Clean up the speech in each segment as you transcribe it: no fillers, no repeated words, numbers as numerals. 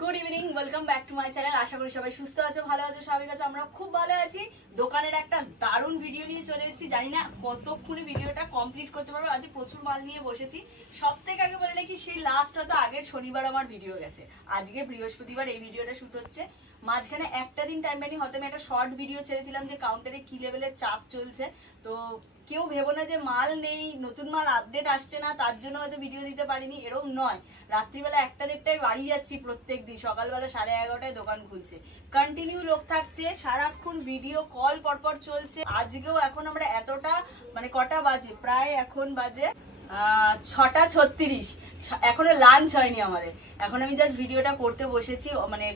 Good evening, welcome back to my channel. আশা করি সবাই সুস্থ আছো, ভালো আছো, স্বাভাবিক আছো। আমরা খুব ভালো আছি। দোকানের একটা দারুণ ভিডিও নিয়ে চলে এসেছি, জানি না কতক্ষণে ভিডিওটা কমপ্লিট করতে পারবো। আজ প্রচুর মাল নিয়ে বসেছি। সব থেকে আগে বলে নাকি সেই লাস্ট হয়তো আগের শনিবার আমার ভিডিও গেছে, আজকে বৃহস্পতিবার এই ভিডিওটা শুট হচ্ছে। মাঝখানে একটা দিন টাইম পাইনি, হয়তো আমি একটা শর্ট ভিডিও ছেড়েছিলাম যে কাউন্টারে কি লেভেলের চাপ চলছে। তো কেউ ভেবো না যে মাল নেই, নতুন মাল আপডেট আসছে না, তার জন্য হয়তো ভিডিও দিতে পারিনি, এরকম নয়। রাত্রিবেলা 1টা-1:30টায় বাড়ি যাচ্ছি প্রত্যেক দিন, সকালবেলা 11:30টায় দোকান খুলছে, কন্টিনিউ লোক থাকছে, সারাক্ষণ ভিডিও কল পরপর চলছে। আজকেও এখন আমরা এতটা মানে কটা বাজে, প্রায় এখন বাজে 6:36, এখনো লাঞ্চ হয়নি আমাদের। এখন আমি জাস্ট ভিডিওটা করতে বসেছি, মানে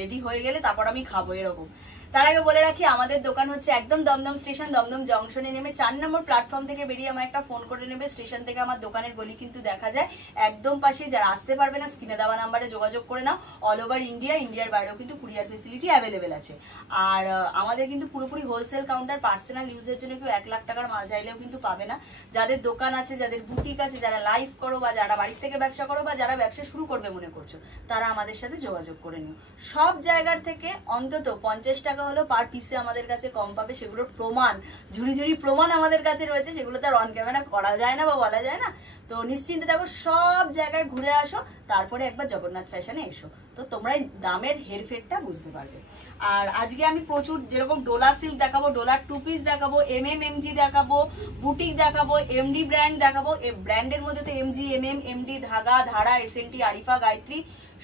রেডি হয়ে গেলে তারপর আমি খাবো এরকম। তার আগে বলে রাখি, আমাদের দোকান হচ্ছে একদম দমদম স্টেশন, দমদম জংশনে নেমে 4 নম্বর প্ল্যাটফর্ম থেকে বেরিয়ে আমার একটা ফোন করে নেবে। স্টেশন থেকে আমার দোকানের গলি কিন্তু দেখা যায় একদম পাশে। যারা আসতে পারবে না, স্ক্রিনে দেওয়া নাম্বারে যোগাযোগ করে নাও। অল ওভার ইন্ডিয়া, ইন্ডিয়ার বাইরেও কিন্তু কুরিয়ার ফেসিলিটি অ্যাভেলেবেল আছে। আর আমাদের কিন্তু পুরোপুরি হোলসেল কাউন্টার, পার্সোনাল ইউজের জন্য কেউ 1 লাখ টাকার মাল চাইলেও কিন্তু পাবে না। যাদের দোকান আছে, যাদের বুটিক আছে, যারা লাইভ করো বা যারা বাড়ির থেকে ব্যবসা করো বা যারা ব্যবসা শুরু করবে মনে করছো, তারা আমাদের সাথে যোগাযোগ করে নিও। সব জায়গার থেকে অন্তত 50 টাকা হলো পার পিসে আমাদের কাছে কম পাবে। সেগুলোর প্রমাণ, ঝুড়ি ঝুড়ি প্রমাণ আমাদের কাছে রয়েছে, সেগুলো তো আর অন ক্যামেরা করা যায় না বা বলা যায় না। তো নিশ্চিন্তে দেখো, সব জায়গায় ঘুরে আসো, তারপরে একবার জগন্নাথ ফ্যাশনে এসো, তো তোমরা দামের হেরফেরটা বুঝতে পারবে। আর আজকে আমি প্রচুর, যেরকম ডোলা সিল্ক দেখাবো, ডোলার 2 পিস দেখাবো, MG দেখাবো, বুটিক দেখাবো, MD ব্র্যান্ড দেখাবো। ব্র্যান্ডের মধ্যে তো MG, MD, ধাগা, ধারা, SNT, আরিফা, গায়ত্রী,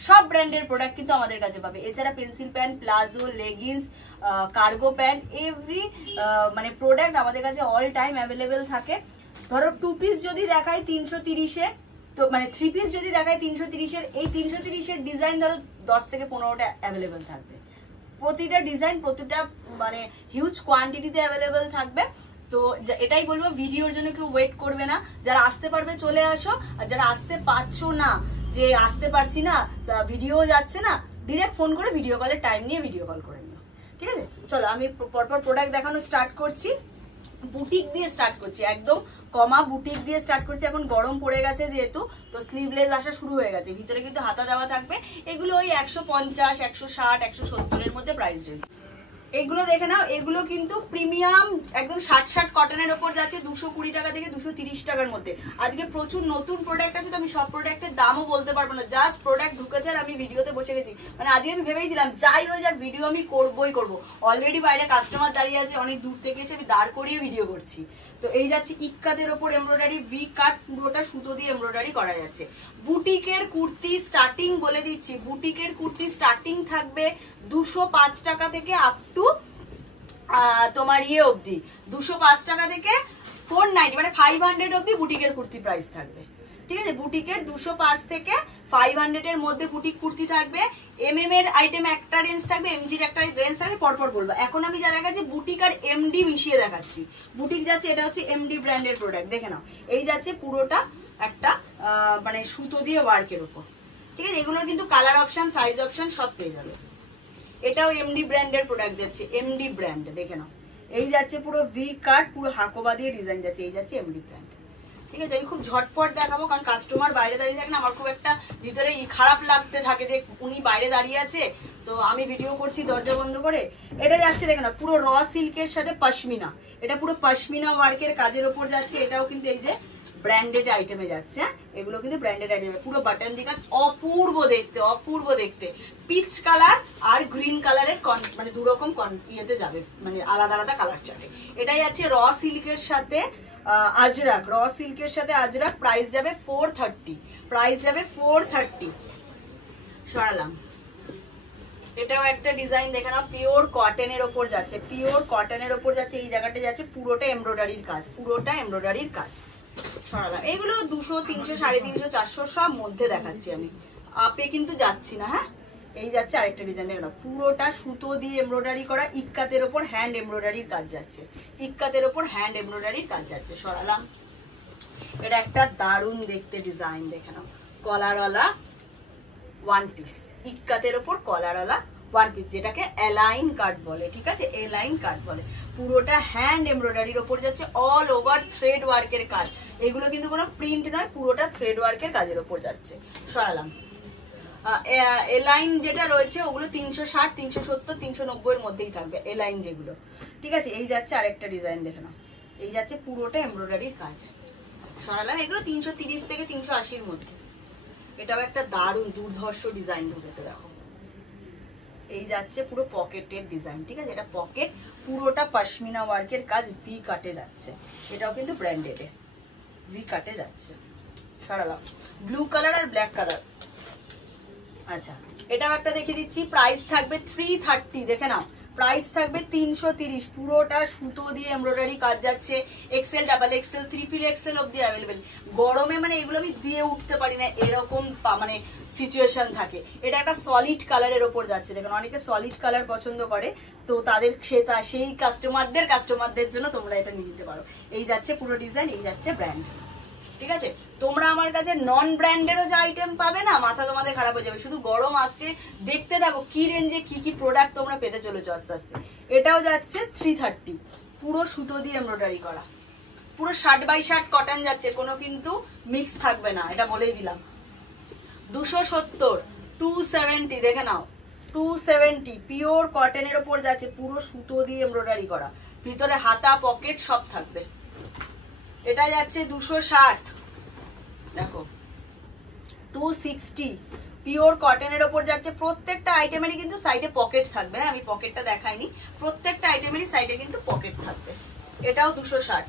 সব ব্র্যান্ডের প্রোডাক্ট কিন্তু আমাদের কাছে পাবে। এছাড়া pencil pant, palazzo, leggings, cargo pant, every মানে প্রোডাক্ট আমাদের কাছে অল টাইম অ্যাভেলেবেল থাকে। ধরো 2 পিস যদি দেখাই 330-এ, তো মানে 3 পিস যদি দেখাই 330-এর, এই 330-এর ডিজাইন ধরো 10 থেকে 15টা অ্যাভেলেবেল থাকবে। প্রতিটা ডিজাইন, প্রতিটা মানে হিউজ কোয়ান্টিটিতে অ্যাভেলেবেল থাকবে। তো এটাই বলবো, ভিডিওর জন্য কেউ ওয়েট করবে না। যারা আসতে পারবে চলে আসো, আর যারা আসতে পারছো না, যে আসতে পারছি না, ভিডিও যাচ্ছে না, ডিরেক্ট ফোন করে ভিডিও কলের টাইম নিয়ে ভিডিও কল করে নিও, ঠিক আছে? চলো আমি পরপর প্রোডাক্ট দেখানো স্টার্ট করছি। বুটিক দিয়ে স্টার্ট করছি, একদম কমা বুটিক দিয়ে স্টার্ট করছি। এখন গরম পড়ে গেছে যেহেতু, তো স্লিভলেস আসা শুরু হয়ে গেছে। ভিতরে কিন্তু হাতা দেওয়া থাকবে। এগুলো ওই 150, 160, 170-এর মধ্যে প্রাইস রেঞ্জ। এগুলো দেখে নাও, এগুলো কিন্তু প্রিমিয়াম একদম 60 কটনের ওপর যাচ্ছে, 220 টাকা থেকে 230 টাকার মধ্যে। আজকে প্রচুর নতুন প্রোডাক্ট আছে, তো আমি সব প্রোডাক্টের দামও বলতে পারবো না। জাস্ট প্রোডাক্ট ঢুকেছে আর আমি ভিডিওতে বসে গেছি। মানে আজকে আমি ভেবেছিলাম যাই হয়ে যাক, ভিডিও আমি করবোই করবো। অলরেডি বাইরে কাস্টমার দাঁড়িয়ে আছে, অনেক দূর থেকে এসে আমি দাঁড় করিয়ে ভিডিও করছি। তো এই যাচ্ছে ইক্কাতের ওপর এমব্রয়ডারি, ভি কাট, পুরোটা সুতো দিয়ে এমব্রয়ডারি করা যাচ্ছে। বুটিকের কুর্তি স্টার্টিং বলে দিচ্ছি, বুটিকের কুর্তি স্টার্টিং থাকবে 205 টাকা থেকে আপ টু তোমার অবধি 205 টাকা থেকে 490 মানে 500 অবধি বুটিকের কুর্তি প্রাইস থাকবে, ঠিক আছে? বুটিকের 205 থেকে 500 এর মধ্যে বুটিক কুর্তি থাকবে। MM এর আইটেম একটা রেঞ্জ থাকবে, MG এর একটা রেঞ্জ থাকবে, পরপর বলবো। এখন আমি যা দেখাচ্ছি বুটিক আর MD মিশিয়ে দেখাচ্ছি। বুটিক যাচ্ছে, এটা হচ্ছে MD ব্র্যান্ডের প্রোডাক্ট, দেখে নাও। এই যাচ্ছে পুরোটা একটা মানে সুতো দিয়ে ওয়ার্কের উপর, ঠিক আছে? এগুলোর কিন্তু কালার অপশন, সাইজ অপশন সব পেয়ে যাবে। এটাও MD ব্র্যান্ডের প্রোডাক্ট যাচ্ছে, MD ব্র্যান্ড, দেখে নাও। এই যাচ্ছে পুরো ভি কাট, পুরো হাকোবা দিয়ে ডিজাইন যাচ্ছে। এই যাচ্ছে MD ব্র্যান্ড, ঠিক আছে? আমি খুব ঝটপট দেখাবো, কারণ কাস্টমার বাইরে দাঁড়িয়ে থাকে না, আমার খুব একটা ভিতরে খারাপ লাগতে থাকে যে উনি বাইরে দাঁড়িয়ে আছে, তো আমি ভিডিও করছি দরজা বন্ধ করে। এটা যাচ্ছে, দেখে না, পুরো র সিল্কের সাথে পশমিনা, এটা পুরো পশমিনা ওয়ার্কের কাজের ওপর যাচ্ছে। এটাও কিন্তু এই যে ব্র্যান্ডেড আইটেমে যাচ্ছে, এগুলো কিন্তু ব্র্যান্ডেড আইটেমে। পুরো বাটন দিকা, অপূর্ব দেখতে, অপূর্ব দেখতে। পিচ কালার আর গ্রিন কালারের মানে দুরকম ইয়েতে যাবে, মানে আলাদা আলাদা কালার চাবে। এটাই আছে র সিল্কের সাথে আজরাক, র সিল্কের সাথে আজরাক। প্রাইস যাবে 430, প্রাইস যাবে 430। সরালাম। এটাও একটা ডিজাইন, দেখে নাও, পিওর কটনের ওপর যাচ্ছে, পিওর কটনের ওপর যাচ্ছে। এই জায়গাটা যাচ্ছে পুরোটা এমব্রয়ডারির কাজ, পুরোটা এমব্রয়ডারির কাজ। সরালাম। এগুলো 200, 300, 350, 400 সব মধ্যে দেখাচ্ছি আমি, আপে কিন্তু যাচ্ছি না। হ্যাঁ, এই যাচ্ছে আরেকটা ডিজাইন, দেখো না, পুরোটা সুতো দিয়ে এমব্রয়ডারি করা, ইক্কাতের ওপর হ্যান্ড এমব্রয়ডারির কাজ যাচ্ছে, ইক্কাতের ওপর হ্যান্ড এমব্রয়ডারির কাজ যাচ্ছে। সরালাম। এটা একটা দারুণ দেখতে ডিজাইন, দেখে নাও, কলারওয়ালা ওয়ান পিস, ইক্কাতের ওপর কলারওয়ালা ওয়ান পিস, যেটাকে এলাইন কাট বলে, ঠিক আছে? এলাইন কাট বলে। পুরোটা হ্যান্ড এমব্রয়ডারির ওপর যাচ্ছে, অল ওভার থ্রেড ওয়ার্কের কাজ। এগুলো কিন্তু কোনো প্রিন্ট নয়, পুরোটা থ্রেড ওয়ার্কের কাজের ওপর যাচ্ছে। সরালাম। এ লাইন যেটা রয়েছে ওগুলো 360, 370, 390 এর মধ্যেই থাকবে এ লাইন যেগুলো, ঠিক আছে। এই যাচ্ছে আরেকটা ডিজাইন, দেখে নাও, এই যাচ্ছে পুরোটা এমব্রয়ডারির কাজ, সরালাম। এগুলো 330 থেকে 380 এর মধ্যে। এটাও একটা দারুণ দুর্ধর্ষ ডিজাইন ঢুকেছে, দেখো। এই যাচ্ছে পুরো পকেটের ডিজাইন, ঠিক আছে। এটা পকেট, পুরোটা পশমিনা ওয়ার্কের কাজ, ভি কাটে যাচ্ছে। এটাও কিন্তু ব্র্যান্ডেড, ভি কাটে যাচ্ছে, সরালাম। ব্লু কালার আর ব্ল্যাক কালার। আচ্ছা, এটাও একটা দেখিয়ে দিচ্ছি। প্রাইস থাকবে 330, দেখে নাও। প্রাইস থাকবে 330, পুরোটা সুতো দিয়ে এমব্রয়ডারি কাজ যাচ্ছে। XL, double XL, triple XL অব্দি অ্যাভেলেবেল। গরমে মানে এগুলো আমি দিয়ে উঠতে পারি না, এরকম মানে সিচুয়েশন থাকে। এটা একটা সলিড কালারের ওপর যাচ্ছে, দেখুন। অনেকে সলিড কালার পছন্দ করে, তো তাদের সেই কাস্টমারদের জন্য তোমরা এটা নিয়ে নিতে পারো। এই যাচ্ছে পুরো ডিজাইন, এই যাচ্ছে ব্র্যান্ড, ঠিক আছে। তোমরা আমার কাছে নন ব্র্যান্ডেরও যে আইটেম পাবে না, মাথা তোমাদের খারাপ হয়ে যাবে। শুধু গরম আসছে, দেখতে থাকো কি রেঞ্জে কি কি প্রোডাক্ট তোমরা পেতে চলেছো আস্তে আস্তে। এটাও যাচ্ছে 330, পুরো সুতো দিয়ে এমব্রয়ডারি করা, পুরো 60x60 কটন যাচ্ছে, কোনো কিন্তু মিক্স থাকবে না, এটা বলেই দিলাম। 270, 270, দেখে নাও, 270 পিওর কটনের ওপর যাচ্ছে, পুরো সুতো দিয়ে এমব্রয়ডারি করা, ভিতরে হাতা পকেট সব থাকবে। এটা যাচ্ছে 260, দেখো। 260 পিওর কটনের ওপর যাচ্ছে। প্রত্যেকটা আইটেমেরই কিন্তু সাইডে পকেট থাকবে, আমি পকেটটা দেখাইনি, প্রত্যেকটা আইটেমেরই সাইডে কিন্তু পকেট থাকবে। এটাও 260,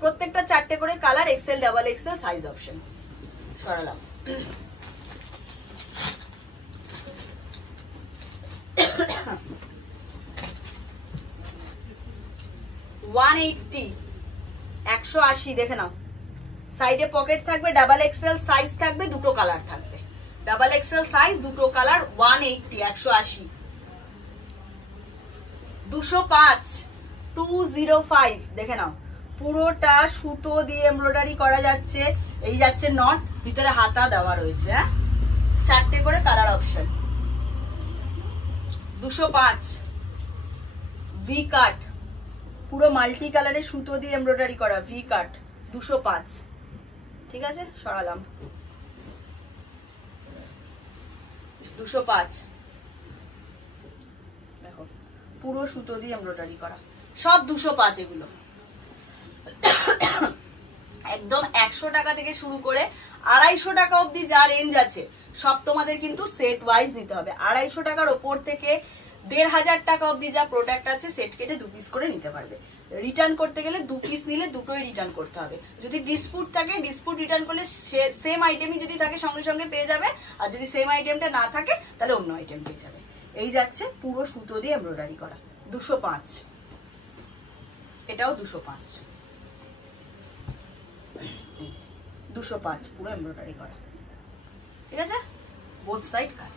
প্রত্যেকটা 4টে করে colour, XL, double XL size option, সরালাম। 180, 180, দেখে নাও। সাইডে পকেট থাকবে, ডাবল এক্সেল সাইজ থাকবে, দুটো কালার থাকবে, ডাবল এক্সেল সাইজ, দুটো কালার। 180, 180। 205, 205, দেখে নাও, পুরোটা সুতো দিয়ে এমব্রয়ডারি করা যাচ্ছে। এই যাচ্ছে নট, ভিতরে হাতা দেওয়া রয়েছে, হ্যাঁ, 4টে করে কালার অপশন। 205, ভি কাট, পুরো মাল্টি কালারের সুতো দিয়ে এমব্রয়ডারি করা, ভি কাট, 205, ঠিক আছে, সরালাম। 205, দেখো, পুরো সুতো দিয়ে এমব্রয়ডারি করা, সব 205 এগুলো। একদম 100 টাকা থেকে শুরু করে 250 টাকা অবধি যা রেঞ্জ আছে সব তোমাদের কিন্তু সেট ওয়াইজ নিতে হবে। 250 টাকার ওপর থেকে 1500 টাকা অবধি যা প্রোডাক্ট আছে সেট কেটে 2 পিস করে নিতে পারবে। রিটার্ন করতে গেলে 2 পিস নিলে দুটোই রিটার্ন করতে হবে। যদি ডিসপুট থাকে, ডিসপুট রিটার্ন করলে সেম আইটেমই যদি থাকে সঙ্গে সঙ্গে পেয়ে যাবে, আর যদি সেম আইটেমটা না থাকে তাহলে অন্য আইটেম পেয়ে যাবে। এই যাচ্ছে পুরো সুতো দিয়ে এমব্রয়ডারি করা, 205, এটাও 205, 205 পুরো এমব্রয়ডারি করা, ঠিক আছে, বোথ সাইড কাজ।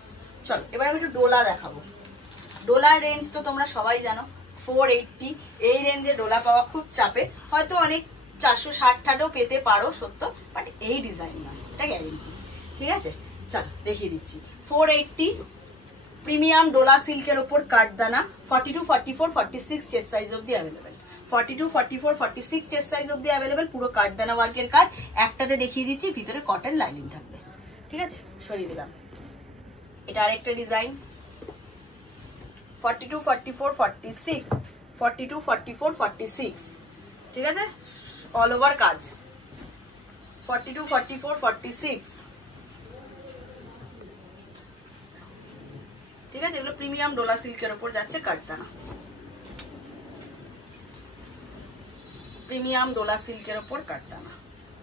চলো এবার আমি একটু ডোলা দেখাবো। ডোলার রেঞ্জ তো তোমরা সবাই জানো, 480। এই রেঞ্জে ডোলা পাওয়া খুব চাপের, হয়তো অনেক 460-টাও পেতে পারো সত্য, বাট এই ডিজাইন নয়, এটা গ্যারেন্টি, ঠিক আছে। চলো দেখিয়ে দিচ্ছি। 480 প্রিমিয়াম ডোলা সিল্কের ওপর কাঠদানা, 42, 44, 46 চেস্ট সাইজ অবধি অ্যাভেলেবেল, 42, 44, 46 চেস্ট সাইজ অবধি অ্যাভেলেবেল, পুরো কাঠদানা ওয়ার্কের কাজ। একটাতে দেখিয়ে দিচ্ছি, ভিতরে কটন লাইনিং থাকবে, ঠিক আছে, সরিয়ে দিলাম। এটা আরেকটা ডিজাইন, 42, 44, 46, 42, 44, 46, ঠিক আছে, অল ওভার কাজ, 42, 44, 46, ঠিক আছে। এগুলো প্রিমিয়াম ডোলা সিল্কের উপর যাচ্ছে কাঠদানা, প্রিমিয়াম ডোলা সিল্কের উপর কাঠদানা,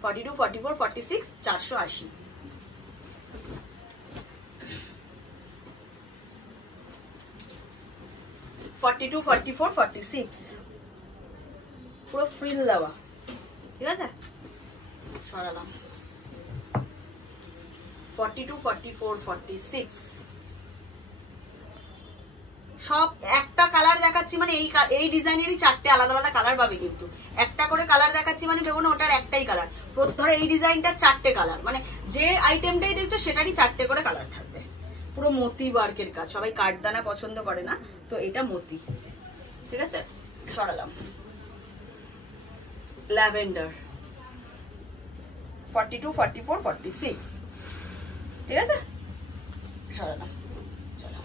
42, 44, 46, 480। (42, 44, 46) পুরো ফ্রিল দেওয়া, ঠিক আছে, সরালাম। 42, 44, 46 সব একটা কালার দেখাচ্ছি মানে এই ডিজাইনেরই 4টে আলাদা আলাদা কালার পাবে, কিন্তু একটা করে কালার দেখাচ্ছি মানে ভেবো না ওটার একটাই কালার। ধরো এই ডিজাইনটা 4টে কালার, মানে যে আইটেমটাই দেখছো সেটারই 4টে করে কালার থাকবে। পুরো মতি ওয়ার্কের কাজ, সবাই কাঠদানা পছন্দ করে না, তো এটা মতি, ঠিক আছে, সরালাম। ল্যাভেন্ডার, 42, 44, 46, ঠিক আছে, সরালাম। চলো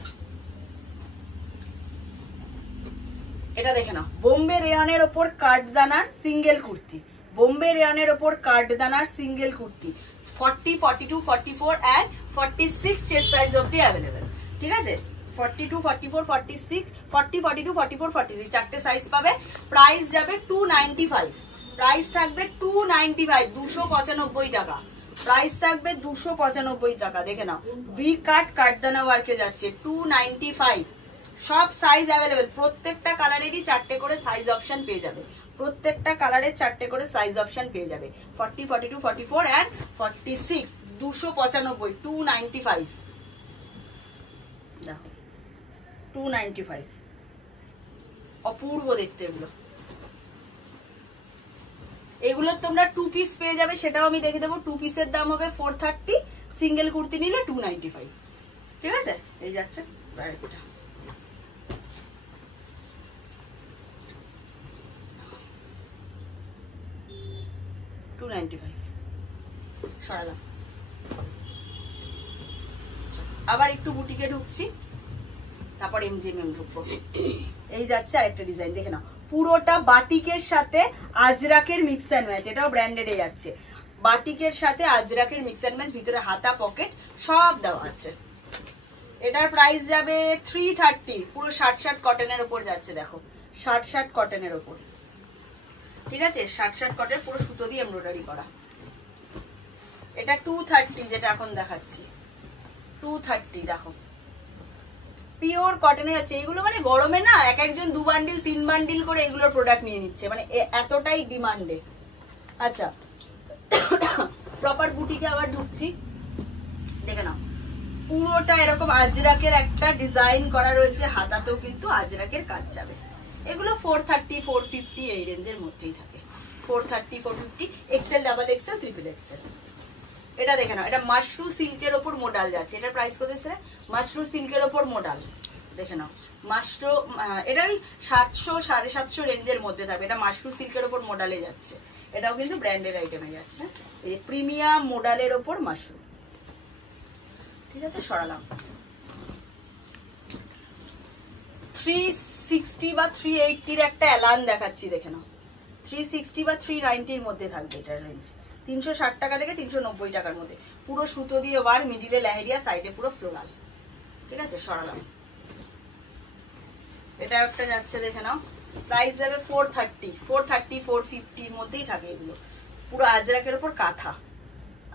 এটা দেখে নাও, বোম্বে রেয়নের ওপর কাঠদানার সিঙ্গেল কুর্তি, বোম্বে রেয়নের ওপর কাঠদানার single kurti 40, 42, 44 and 46 chest size অবধি অ্যাভেলেবেল। ঠিক আছে, 42, 44, 46, 40, 42, 44, 46 চারটে সাইজ পাবে। প্রাইস যাবে 295, প্রাইস থাকবে 295, 295 টাকা। প্রাইস থাকবে 295 টাকা। দেখে নাও, ভি কাট কাঠদানা ওয়ার্কে যাচ্ছে 295। সব সাইজ অ্যাভেলেবেল, প্রত্যেকটা কালারেরই চারটে করে সাইজ অপশন পেয়ে যাবে, প্রত্যেকটা কালারের চারটে করে সাইজ অপশন পেয়ে যাবে। 40, 42, 44 and 46 295, 295 দেখো 295। অপূর্ব দেখতে এগুলো। এগুলো তোমরা 2 পিস পেয়ে যাবে, সেটাও আমি দেখে দেবো। 2 পিসের দাম হবে 430, সিঙ্গেল কুর্তি নিলে 295। ঠিক আছে, এই যাচ্ছে আরেকটা। সরালাম। আবার একটু বুটিকে ঢুকছি, তারপর এমজিএম ঢুকবো। এই যাচ্ছে আরেকটা ডিজাইন, দেখে নাও, পুরোটা বাটিকের সাথে আজরাকের মিক্স অ্যান্ড ম্যাচ, এটাও ব্র্যান্ডেড এ যাচ্ছে। বাটিকের সাথে আজরাকের মিক্স অ্যান্ড ম্যাচ, ভিতরে হাতা পকেট সব দেওয়া আছে। এটার প্রাইস যাবে 330, পুরো 60 কটনের ওপর যাচ্ছে। দেখো 60 কটনের ওপর, ঠিক আছে, 60 কটন, পুরো সুতো দিয়ে এমব্রয়ডারি করা। এটা 230, যেটা এখন দেখাচ্ছি 230। দেখো পিওর কটনে আছে এগুলো, মানে গরমে না এক একজন 2 বান্ডিল 3 বান্ডিল করে এগুলোর প্রোডাক্ট নিয়ে নিচ্ছে, মানে এতটাই ডিমান্ডে। আচ্ছা, প্রপার বুটিকে আবার ঢুকছি, দেখে নাও, পুরোটা এরকম আজরাকের একটা ডিজাইন করা রয়েছে, হাতাতেও কিন্তু আজরাকের কাজ যাবে। এগুলো 430, 450 এই রেঞ্জের মধ্যেই থাকে। 430, 450, XL, double XL, triple XL. এটা দেখে নাও, এটা মাশরু সিল্কের ওপর মোডাল যাচ্ছে। এটার প্রাইস কত এসে? মাশরু সিল্কের ওপর মোডাল, দেখে নাও, মাশরু, এটা ওই 700, 750 রেঞ্জের মধ্যে থাকবে। এটা মাশরু সিল্কের ওপর মোডালে যাচ্ছে, এটাও কিন্তু ব্র্যান্ডেড আইটেমে যাচ্ছে। এই প্রিমিয়াম মোডালের ওপর মাশরু। ঠিক আছে, সরালাম। 360 বা 380 একটা এলান দেখাচ্ছি, দেখে নাও, 360 বা 390 মধ্যে থাকবে এটার রেঞ্জ। 360 টাকা থেকে 390 টাকার মধ্যে, পুরো সুতো দিয়ে ওয়ার, মিডিলে লেহেরিয়া, সাইডে পুরো ফ্লোরাল। ঠিক আছে, সরালাম। এটা একটা যাচ্ছে, দেখে নাও, প্রাইস যাবে 430, 430, 450 মধ্যেই থাকে এগুলো। পুরো আজরাকের উপর কাঁথা,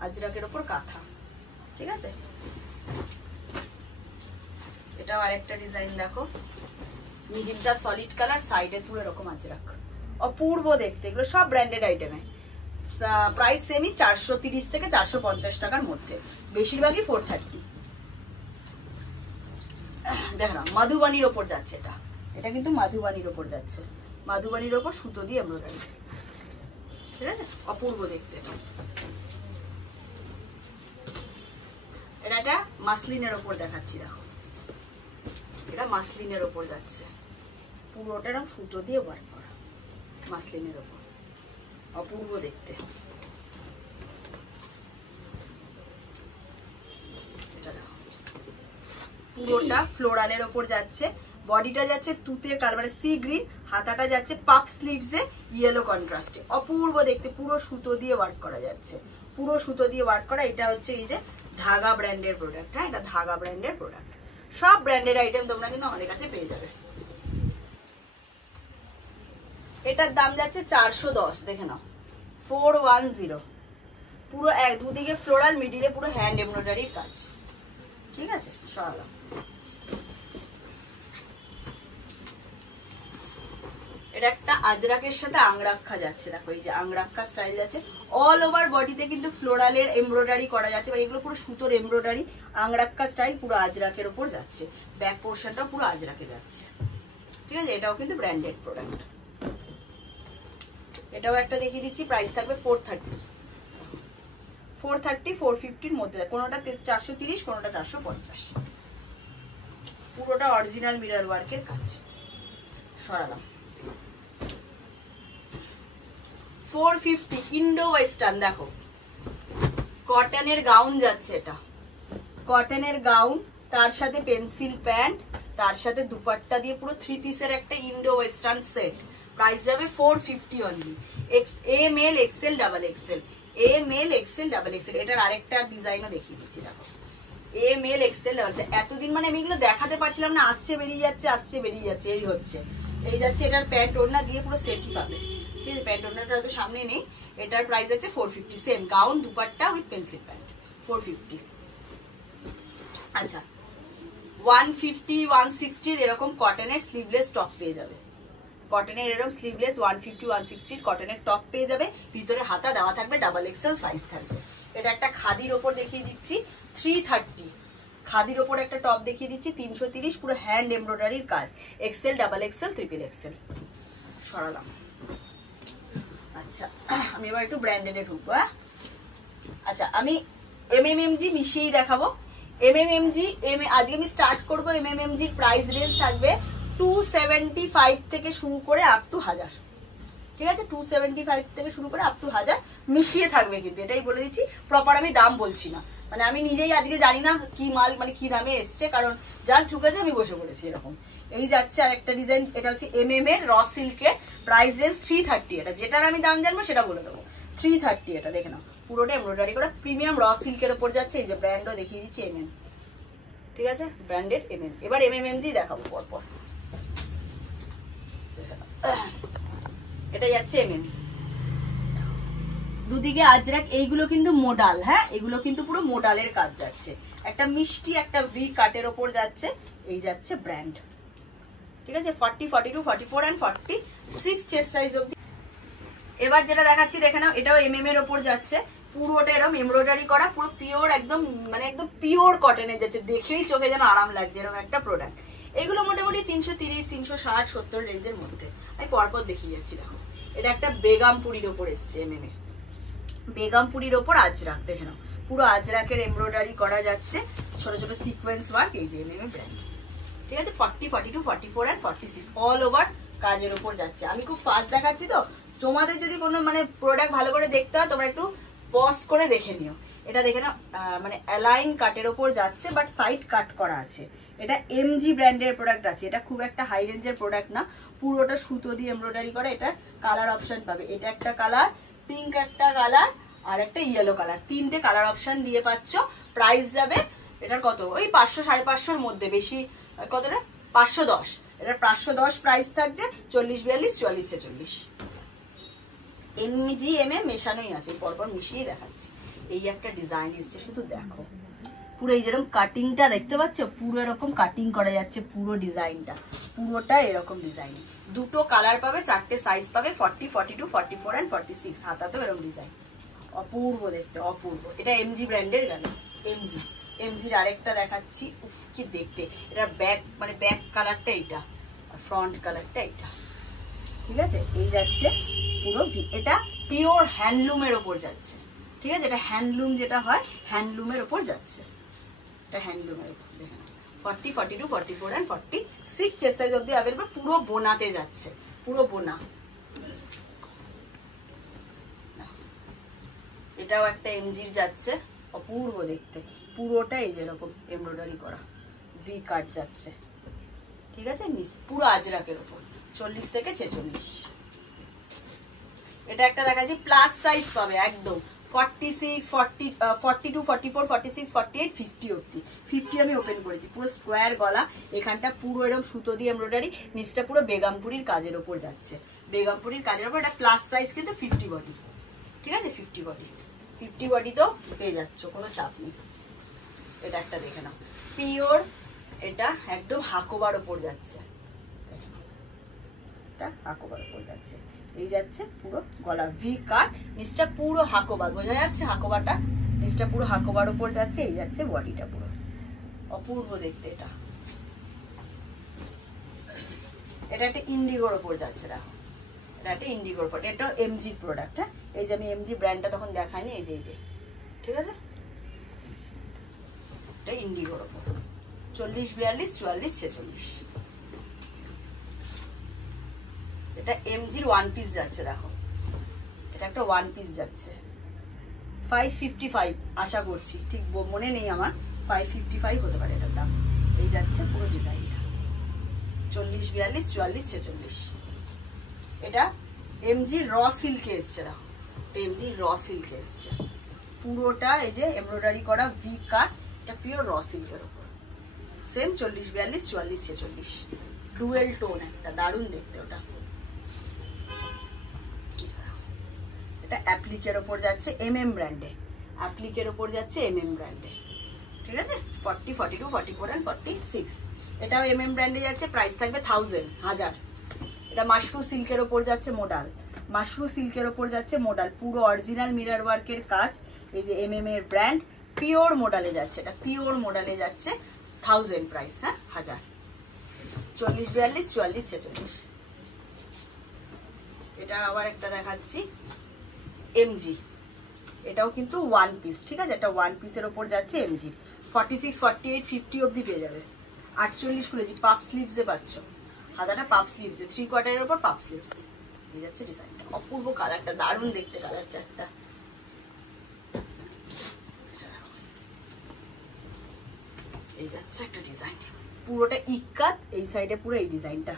আজরাকের উপর কাঁথা। ঠিক আছে, এটাও আরেকটা ডিজাইন দেখো, মিডিলটা সলিড কালার, সাইডে পুরো এরকম আজরাক, অপূর্ব দেখতে। এগুলো সব ব্র্যান্ডেড আইটেমে, প্রাইস সেমই, 430 থেকে 450 টাকার মধ্যে, বেশিরভাগই 430। দেখো না, মাধুবানির ওপর যাচ্ছে এটা, এটা কিন্তু মাধুবানির ওপর যাচ্ছে, মাধুবানির ওপর সুতো দিয়ে এমব্রয়ডারি। ঠিক আছে, অপূর্ব দেখতে। এটা মাসলিনের ওপর দেখাচ্ছি, দেখো, এটা মাসলিনের ওপর যাচ্ছে, পুরোটা এরকম সুতো দিয়ে ওয়ার্ক করা, মাসলিনের ওপর, অপূর্ব দেখতে। এটা দেখো, পুরোটা ফ্লোরালের ওপর যাচ্ছে, বডিটা যাচ্ছে তুতে কালার, সি গ্রিন, হাতাটা যাচ্ছে পাপ স্লিভসে ইয়েলো কন্ট্রাস্টে, অপূর্ব দেখতে। পুরো সুতো দিয়ে ওয়ার্ক করা যাচ্ছে, পুরো সুতো দিয়ে ওয়ার্ক করা। এটা হচ্ছে এই যে ধাগা ব্র্যান্ডের প্রোডাক্ট। হ্যাঁ, এটা ধাগা ব্র্যান্ডের প্রোডাক্ট। সব ব্র্যান্ডেড আইটেম তোমরা কিন্তু আমাদের কাছে পেয়ে যাবে। এটার দাম যাচ্ছে 410, দেখে নাও, 410। পুরো দুদিকে ফ্লোরাল, মিডিলে পুরো হ্যান্ড এমব্রয়ডারির কাজ। ঠিক আছে, সরালাম। এটা একটা আজরাকের সাথে আংরাক্ষা যাচ্ছে, দেখো, এই যে আংরাক্ষা স্টাইল যাচ্ছে, অল ওভার বডিতে কিন্তু ফ্লোরালের এমব্রয়ডারি করা যাচ্ছে, মানে এগুলো পুরো সুতোর এমব্রয়ডারি, আংরাক্ষা স্টাইল, পুরো আজরাকের উপর যাচ্ছে, ব্যাক পোর্শনটাও পুরো আজরাকে যাচ্ছে। ঠিক আছে, এটাও কিন্তু ব্র্যান্ডেড প্রোডাক্ট। এটাও একটা দেখিয়ে দিচ্ছি, প্রাইস থাকবে 430, 430, 450-র মধ্যে, কোনোটা 430, কোনোটা 450। পুরোটা অরিজিনাল মিরর ওয়ার্কের কাজ। সরালাম। 450 ইন্ডো ওয়েস্টার্ন, দেখো, কটনের গাউন যাচ্ছে, এটা কটনের গাউন, তার সাথে পেন্সিল প্যান্ট, তার সাথে দুপাট্টা দিয়ে পুরো 3 পিসের একটা ইন্ডো ওয়েস্টার্ন সেট। প্রাইস যাবে 450 only. M L XL double XL, M L XL double XL. এটার আরেকটা ডিজাইনও দেখিয়ে দিচ্ছি দেখো, M L XL double XL. এতদিন মানে আমি এগুলো দেখাতে পারছিলাম না, আসছে বেরিয়ে যাচ্ছে, আসছে বেরিয়ে যাচ্ছে, এই হচ্ছে এই যাচ্ছে। এটার প্যান্ট ওড়না দিয়ে পুরো সেটই পাবে, ঠিক আছে। প্যান্ট ওড়নাটা হয়তো সামনে নেই। এটার প্রাইস আছে 450, same gown dupatta with pencil pant 450। আচ্ছা 150 160 এরকম কটনের স্লিভলেস টপ পেয়ে যাবে। কটনের এরকম স্লিভলেস 150 160 কটনের টপ পেয়ে যাবে, ভিতরে হাতা দেওয়া থাকবে, ডাবল এক্সেল সাইজ থাকবে। এটা একটা খাদির ওপর দেখিয়ে দিচ্ছি 330, খাদির ওপর একটা টপ দেখিয়ে দিচ্ছি 330, পুরো হ্যান্ড এমব্রয়ডারির কাজ, XL double XL triple XL. সরালাম। আচ্ছা আমি এবার একটু ব্র্যান্ডেডে ঢুকবো। হ্যাঁ আচ্ছা আমি এমএমএমজি মিশিয়েই দেখাবো। এমএমএমজি আজকে আমি স্টার্ট করবো। এমএমএমজির প্রাইস রেঞ্জ থাকবে 275 থেকে শুরু করে আপ টু 1000, ঠিক আছে। 275 থেকে শুরু করে আপ টু 1000 মিশিয়ে থাকবে, কিন্তু এটাই বলে দিচ্ছি, প্রপার আমি দাম বলছি না। মানে আমি নিজেই আজকে জানি না কি মাল মানে কি দামে এসছে, কারণ জাস্ট ঢুকেছে আমি বসে পড়েছি এরকম। এই যাচ্ছে আর একটা ডিজাইন, এটা হচ্ছে এমএম এর র সিল্কের, প্রাইস রেঞ্জ 330। এটা যেটার আমি দাম জানবো সেটা বলে দেবো, 330। এটা দেখে নাও, পুরোটা এমব্রয়ডারি করা প্রিমিয়াম র সিল্কের উপর যাচ্ছে। এই যে ব্র্যান্ডও দেখিয়ে দিচ্ছি এমএম, ঠিক আছে, ব্র্যান্ডেড এমএম। এবার এমএমএমজি দেখাবো পরপর। এটা যাচ্ছে এমএম, দুদিকে আজরাক, এইগুলো কিন্তু মোডাল। হ্যাঁ এগুলো কিন্তু পুরো মোডালের কাজ যাচ্ছে, একটা মিষ্টি একটা ভি কাটের ওপর যাচ্ছে। এই যাচ্ছে ব্র্যান্ড, ঠিক আছে। 40 42 44 এন্ড 46 চেস্ট সাইজ অবধি। এবার যেটা দেখাচ্ছি দেখে নাও, এটাও এমএম এর ওপর যাচ্ছে, পুরোটা এরকম এমব্রয়ডারি করা, পুরো পিওর একদম মানে একদম পিওর কটনের যাচ্ছে, দেখেই চোখে যেন আরাম লাগছে এরকম একটা প্রোডাক্ট। এগুলো মোটামুটি 330 360 70 রেঞ্জের মধ্যে। আমি পরপর দেখিয়ে যাচ্ছি। দেখো এটা একটা বেগমপুরির ওপর এসছে এমএম এ, বেগমপুরির ওপর আজরাক, দেখে নাও পুরো আজরাকের এমব্রয়ডারি করা যাচ্ছে, ছোট ছোট সিকোয়েন্স ওয়ার্ক। এই যে এমএম ব্র্যান্ড, ঠিক আছে। 40 42 44 এন্ড 46 অল ওভার কাজের উপর যাচ্ছে। আমি খুব ফাস্ট দেখাচ্ছি তো, তোমাদের যদি কোনো মানে প্রোডাক্ট ভালো করে দেখতে হয় তোমরা একটু পজ করে দেখে নিও। এটা দেখে নাও মানে অ্যালাইন কাটের ওপর যাচ্ছে, বাট সাইড কাট করা আছে। এটা এমজি ব্র্যান্ডের প্রোডাক্ট আছে, এটা খুব একটা হাই রেঞ্জের প্রোডাক্ট না, পুরোটা সুতো দিয়ে এমব্রয়ডারি করা। এটা কালার অপশন পাবে, এটা একটা কালার, পিঙ্ক একটা কালার, আর একটা ইয়েলো কালার, 3টে কালার অপশন দিয়ে পাচ্ছ। প্রাইস যাবে এটার কত, ওই 500 550 মধ্যে, বেশি কতটা 510। এটা 510 প্রাইস থাকছে। 40 42 44 46 এমজি এমএম মেশানোই আছে, পরপর মিশিয়ে দেখাচ্ছি। এই একটা ডিজাইন এসছে, শুধু দেখো পুরো এই যেরকম কাটিংটা দেখতে পাচ্ছ, পুরো এরকম কাটিং করা যাচ্ছে, পুরো ডিজাইনটা পুরোটা এরকম ডিজাইন। দুটো কালার পাবে, 4টে সাইজ পাবে, 40 42 44 এন্ড 46। হাতাতেও এরকম ডিজাইন, অপূর্ব দেখতে, অপূর্ব। এটা এমজি ব্র্যান্ডের গেল, এমজি। এমজির আরেকটা দেখাচ্ছি, উফ কি দেখতে। এটা ব্যাক মানে ব্যাক কালারটা এইটা, আর ফ্রন্ট কালারটা এইটা, ঠিক আছে। এই যাচ্ছে পুরো, এটা পিওর হ্যান্ডলুমের ওপর যাচ্ছে, ঠিক আছে। এটা হ্যান্ডলুম যেটা হয়, হ্যান্ডলুমের ওপর যাচ্ছে, এটা হ্যান্ডলুমের ওপর। দেখেন 40 42 44 এন্ড 46 চেস্ট সাইজ অবধি अवेलेबल, পুরো বোনাতে যাচ্ছে, পুরো বোনা। এটাও একটা এমজির যাচ্ছে, অপূর্ব দেখতে, পুরোটা এই যেরকম এমব্রয়ডারি করা ভি কাট যাচ্ছে, ঠিক আছে। পুরো আজরাকের ওপর 40 থেকে 46। এটা একটা দেখাচ্ছি, প্লাস সাইজ পাবে একদম 46 40 42 44 46 48 50 অবধি। 50 আমি ওপেন করেছি, পুরো স্কোয়ার গলা, এখানটা পুরো এরকম সুতো দিয়ে এমব্রয়ডারি, নিচটা পুরো বেগমপুরির কাজের ওপর যাচ্ছে, বেগমপুরির কাজের ওপর। এটা প্লাস সাইজ কিন্তু 50 বডি, ঠিক আছে। 50 বডি, 50 বডি তো পেয়ে যাচ্ছ, কোনো চাপ নেই। এটা একটা দেখে নাও, পিওর, এটা একদম হাকোবার ওপর যাচ্ছে, এটা হাকোবার ওপর যাচ্ছে। এই যাচ্ছে পুরো গলা ভি কাট, নিচটা পুরো হাকোবা, বোঝা যাচ্ছে হাকোবাটা, নিচটা পুরো হাকোবার উপর যাচ্ছে। এই যাচ্ছে বডিটা পুরো, অপূর্ব দেখতে। এটা এটা একটা ইন্ডিগোর উপর যাচ্ছে, দেখো এটা একটা ইন্ডিগোর উপর। এটা এমজি প্রোডাক্ট। হ্যাঁ এই যে আমি এমজি ব্র্যান্ডটা তখন দেখাইনি, এই যে এই যে, ঠিক আছে। এটা ইন্ডিগোর উপর 40 42 44 46। এটা এমজির ওয়ান পিস যাচ্ছে, দেখো এটা একটা ওয়ান পিস যাচ্ছে 555 আশা করছি, ঠিক মনে নেই আমার, 555 হতে পারে এটার দাম। এই যাচ্ছে পুরো ডিজাইনটা 40, 42, 44, 46। এটা এমজি র সিল্কে এসছে, দেখো এমজি র সিল্কে এসছে পুরোটা। এই যে এমব্রয়ডারি করা ভি কাট, এটা পিওর র সিল্কের উপর। সেম 40, 42, 44, 46 ডুয়েল টোন, একটা দারুণ দেখতে ওটা। এটা অ্যাপ্লিকের ওপর যাচ্ছে এমএম ব্র্যান্ডে, অ্যাপ্লিকের ওপর যাচ্ছে এমএম ব্র্যান্ডে, ঠিক আছে। 40, 42, 44 and 46 এটাও এমএম ব্র্যান্ডে যাচ্ছে। প্রাইস থাকবে 1000। এটা মাশরু সিল্কের ওপর যাচ্ছে মোডাল, মাশরু সিল্কের ওপর যাচ্ছে মোডাল, পুরো অরিজিনাল মিরর ওয়ার্কের কাজ। এই যে এমএম এর ব্র্যান্ড, পিওর মোডালে যাচ্ছে, এটা পিওর মোডালে যাচ্ছে 1000 প্রাইস, হ্যাঁ 1000। 40, 42, 44, 46। এটা আবার একটা দেখাচ্ছি এমজি, এটাও কিন্তু ওয়ান পিস, ঠিক আছে। এটা ওয়ান পিসের ওপর যাচ্ছে এমজি। 46, 48, 50 অবধি পেয়ে যাবে। 48 খুলেছি, পাপ স্লিভসে পাচ্ছ, হাতাটা পাপ স্লিভসে, 3/4 ওপর পাপ স্লিভস। এই যাচ্ছে ডিজাইনটা, অপূর্ব কালারটা, দারুণ দেখতে কালার চারটা। এই যাচ্ছে একটা ডিজাইন, পুরোটা ইক্কাত, এই সাইডে পুরো এই ডিজাইনটা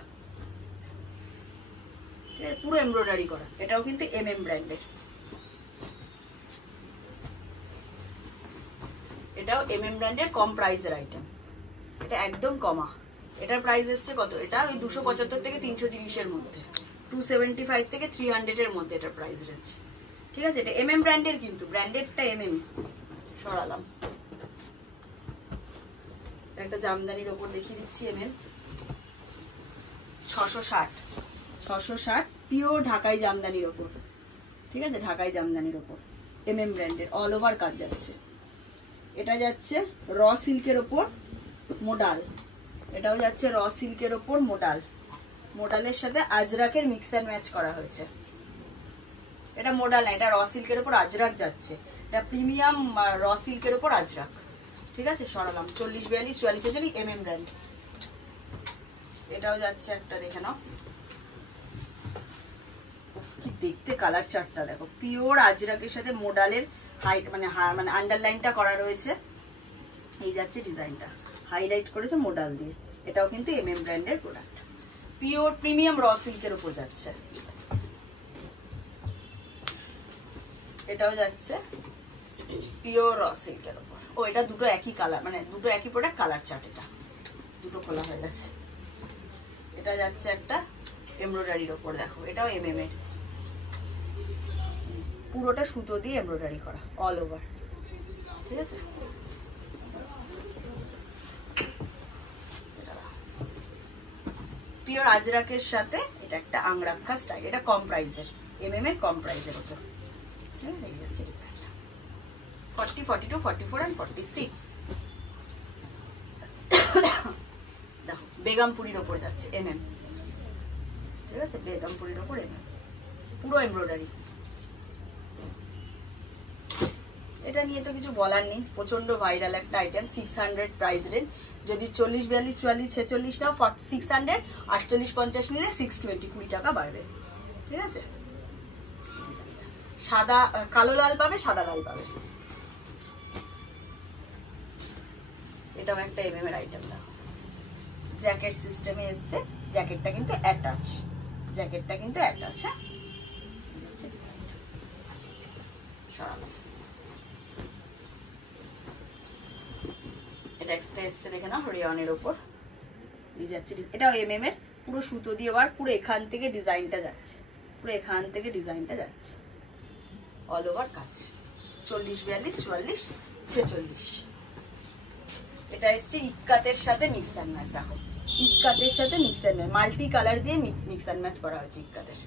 পুরো এমব্রয়ডারি করা। এটাও কিন্তু এমএম ব্র্যান্ডের, এটাও এমএম ব্র্যান্ডের, কম প্রাইসের আইটেম। এটা একদম কমা, এটার প্রাইস এসছে কত, এটা ওই 275 থেকে 330 এর মধ্যে, 275 থেকে 300 এর মধ্যে এটার প্রাইস রয়েছে, ঠিক আছে। এটা এমএম ব্র্যান্ডের, কিন্তু ব্র্যান্ডেডটা এমএম। সরালাম, একটা জামদানির ওপর দেখিয়ে দিচ্ছি এমএম 660 পিওর ঢাকাই জামদানির ওপর, ঠিক আছে। ঢাকাই জামদানির ওপর এমএম ব্র্যান্ডের, অল ওভার কাজ যাচ্ছে। এটা যাচ্ছে র সিল্কের ওপর মোডাল, এটাও যাচ্ছে র সিল্কের ওপর মোডাল, মোডালের সাথে আজরাকের মিক্স অ্যান্ড ম্যাচ করা হয়েছে। এটা মোডাল না, এটা র সিল্কের ওপর আজরাক যাচ্ছে, এটা প্রিমিয়াম র সিল্কের ওপর আজরাক, ঠিক আছে। সরালাম। 40, 42, 44 এমএম ব্র্যান্ড। এটাও যাচ্ছে একটা, দেখে নাও কি দেখতে কালার চারটা, দেখো পিওর আজরাকের সাথে মোডালের হাইট মানে আন্ডারলাইনটা করা রয়েছে। এই যাচ্ছে ডিজাইনটা, হাইলাইট করেছে মোডাল দিয়ে। এটাও কিন্তু এমএম ব্র্যান্ডের প্রোডাক্ট, পিওর প্রিমিয়াম র সিল্কের উপর যাচ্ছে। এটাও যাচ্ছে পিওর র সিল্কের উপর। ও এটা দুটো একই কালার, মানে দুটো একই প্রোডাক্ট, কালার চার্ট, এটা দুটো খোলা হয়ে গেছে। এটা যাচ্ছে একটা এমব্রয়ডারির ওপর, দেখো এটাও এমএম এর, পুরোটা সুতো দিয়ে এমব্রয়ডারি করা অল ওভার, ঠিক আছে। পিওর আজরাকের সাথে এটা একটা আংরাক্ষা স্টাইল, এটা কম প্রাইসের, এমএম এর কম প্রাইসের ওপর। 40, 42, 44 and 46 দেখো বেগমপুরির ওপর যাচ্ছে এমএম, ঠিক আছে। বেগমপুরির ওপর এমএম, পুরো এমব্রয়ডারি। এটা নিয়ে তো কিছু বলার নেই, প্রচন্ড ভাইরাল একটা আইটেম। 600 প্রাইস রেঞ্জ, যদি 40, 42, 44, 46 নাও 600, 48, 50 নিলে 620, 20 টাকা বাড়বে, ঠিক আছে। সাদা কালো লাল পাবে, সাদা লাল পাবে। এটাও একটা এমএম এর আইটেম, দেখো জ্যাকেট সিস্টেমে এসছে, জ্যাকেটটা কিন্তু অ্যাটাচ, জ্যাকেটটা কিন্তু অ্যাটাচ, হ্যাঁ। এটা একটা এসছে, দেখে নাও রেয়নের ওপর, এই যাচ্ছে। এটাও এমএম এর, পুরো সুতো দিয়ে ওয়ার্ক, পুরো এখান থেকে ডিজাইনটা যাচ্ছে, পুরো এখান থেকে ডিজাইনটা যাচ্ছে, অল ওভার কাজ। 40, 42, 44, 46 এটা এসছে ইক্কাতের সাথে মিক্স অ্যান্ড ম্যাচ, দেখো ইক্কাতের সাথে mix and match, multi colour দিয়ে মিক্স অ্যান্ড ম্যাচ করা হয়েছে ইক্কাতের,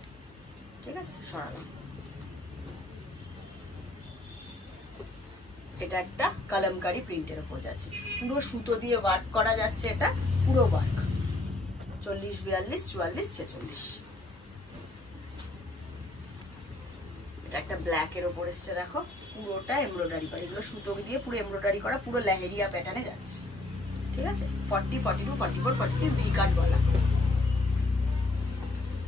ঠিক আছে। সরালাম। এটা একটা কালামকারী প্রিন্টের উপর যাচ্ছে, পুরো সুতো দিয়ে ওয়ার্ক করা যাচ্ছে, এটা পুরো ওয়ার্ক। 40, 42, 44, 46 এটা একটা ব্ল্যাক এর উপর এসছে, দেখো পুরোটা এমব্রয়ডারি করা, এগুলো সুতো দিয়ে পুরো এমব্রয়ডারি করা, পুরো লেহেরিয়া প্যাটার্নে যাচ্ছে, ঠিক আছে। 40, 42, 44, 46 ভি কাট গলা।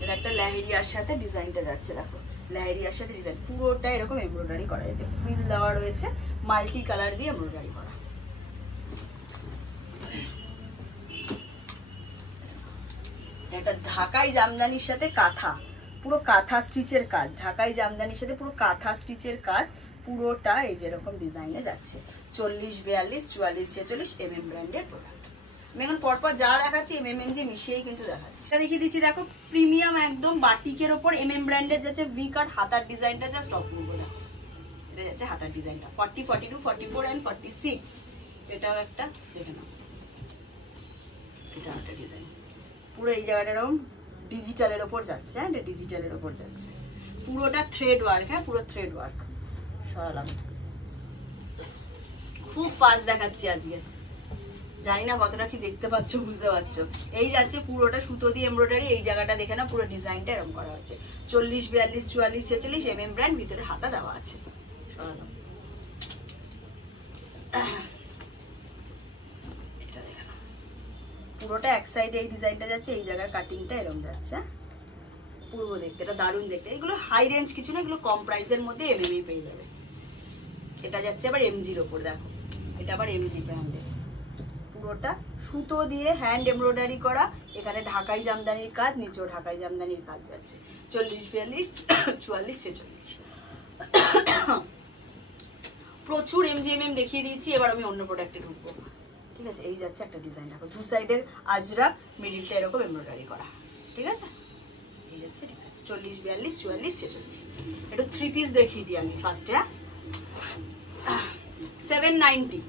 এটা একটা লেহেরিয়ার সাথে ডিজাইনটা যাচ্ছে, দেখো লেহেরিয়ার সাথে ডিজাইন, পুরোটা এরকম এমব্রয়ডারি করা, এতে ফ্রিল দেওয়া রয়েছে, মাল্টি কালার দিয়ে এমব্রয়ডারি করা। এটা ঢাকাই জামদানির সাথে কাঁথা, পুরো কাঁথা স্টিচের কাজ, ঢাকাই জামদানির সাথে পুরো কাঁথা স্টিচের কাজ, পুরোটা এই যেরকম ডিজাইনে যাচ্ছে। 40, 42, 44, 46 MM ব্র্যান্ডের প্রোডাক্ট। আমি এখন পরপর যা দেখাচ্ছি MMG মিশিয়েই কিন্তু দেখাচ্ছি। এটা দেখিয়ে দিচ্ছি, দেখো প্রিমিয়াম একদম বাটিকের ওপর MM ব্র্যান্ডের যাচ্ছে ভি কাট, হাতার ডিজাইনটা জাস্ট অপূর্ব। দেখো এটা যাচ্ছে হাতার ডিজাইনটা 40, 42, 44 and 46। এটাও একটা দেখে নাও, এটা একটা ডিজাইন পুরো এই জায়গাটা এরকম ডিজিটালের ওপর যাচ্ছে। হ্যাঁ, এটা ডিজিটালের ওপর যাচ্ছে, পুরোটা থ্রেড ওয়ার্ক। হ্যাঁ, পুরো থ্রেড ওয়ার্ক। সরালাম, খুব ফাস্ট দেখাচ্ছি আজকে, জানি না কতটা কি দেখতে পাচ্ছ, বুঝতে পারছো। এই যাচ্ছে পুরোটা সুতো দিয়ে এমব্রয়ডারি, এই জায়গাটা দেখে না পুরো ডিজাইনটা এরকম করা হচ্ছে। 40, 42, 44, 46 MM ব্র্যান্ড, ভিতরে হাতা দেওয়া আছে। সরালাম, এটা দেখে না পুরোটা এক সাইডে এই ডিজাইনটা যাচ্ছে, এই জায়গার কাটিংটা এরকম যাচ্ছে। পূর্ব দেখতে এটা দারুণ দেখতে। এগুলো হাই রেঞ্জ কিছু না, এগুলো কম প্রাইসের মধ্যে MM পেয়ে যাবে। এটা যাচ্ছে আবার MGর ওপর, দেখো এটা আবার MG ব্র্যান্ডের, পুরোটা সুতো দিয়ে হ্যান্ড এমব্রয়ডারি করা। এখানে ঢাকাই জামদানির কাজ, নিচেও ঢাকাই জামদানির কাজ যাচ্ছে। 40, 42, 44, 46 প্রচুর MGMM দেখিয়ে দিয়েছি। এবার আমি অন্য প্রোডাক্টে ঢুকবো, ঠিক আছে। এই যাচ্ছে একটা ডিজাইন, দেখো দু সাইডের আজরাক, মিডিলটা এরকম এমব্রয়ডারি করা, ঠিক আছে। এই যাচ্ছে ডিজাইন 40, 42, 44, 46। একটু 3 পিস দেখিয়ে দিই আমি ফার্স্টে। 790,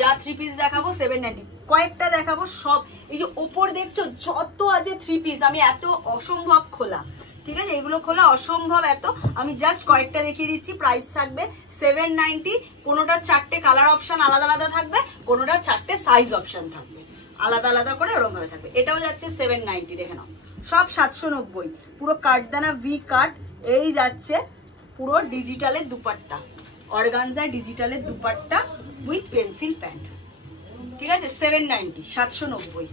যা 3 পিস দেখাবো 790, কয়েকটা দেখাবো সব। এই যে ওপর দেখছো যত আছে 3 পিস, আমি এত অসম্ভব খোলা, ঠিক আছে, এগুলো খোলা অসম্ভব এত। আমি জাস্ট কয়েকটা দেখিয়ে দিচ্ছি। প্রাইস থাকবে 790। কোনোটা 4টে কালার অপশন আলাদা আলাদা থাকবে, কোনোটা 4টে সাইজ অপশন থাকবে আলাদা আলাদা করে, ওরকম ভাবে থাকবে। এটাও যাচ্ছে 790, দেখে নাও সব 790। পুরো কাটদানা ভি কাট। এই যাচ্ছে পুরো ডিজিটালের দুপাট্টা, অর্গানজা ডিজিটালের দুপাট্টা উইথ পেন্সিল প্যান্ট, ঠিক আছে। 790, 790।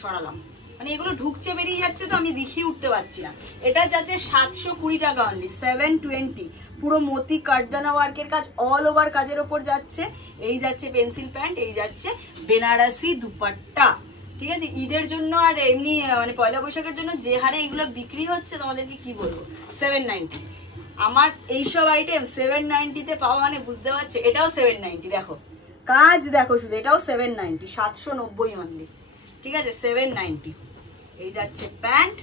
সরালাম, মানে এগুলো ঢুকছে বেরিয়ে যাচ্ছে তো আমি দেখিয়ে উঠতে পারছি না। এটা যাচ্ছে 720 টাকা অনলি, 720। পুরো মতি কাটদানা ওয়ার্কের কাজ, অল ওভার কাজের ওপর যাচ্ছে। এই যাচ্ছে পেন্সিল প্যান্ট, এই যাচ্ছে বেনারসি দুপাট্টা, ঠিক আছে। ঈদের জন্য আর এমনি মানে পয়লা বৈশাখের জন্য যে হারে এগুলো বিক্রি হচ্ছে তোমাদেরকে কি বলবো। 790 আমার এইসব আইটেম 790 পাওয়া মানে বুঝতে পারছে। এটাও 790, দেখো কাজ দেখো শুধু, এটাও 790, 790 অনলি, ঠিক আছে। 790। এই যাচ্ছে প্যান্ট,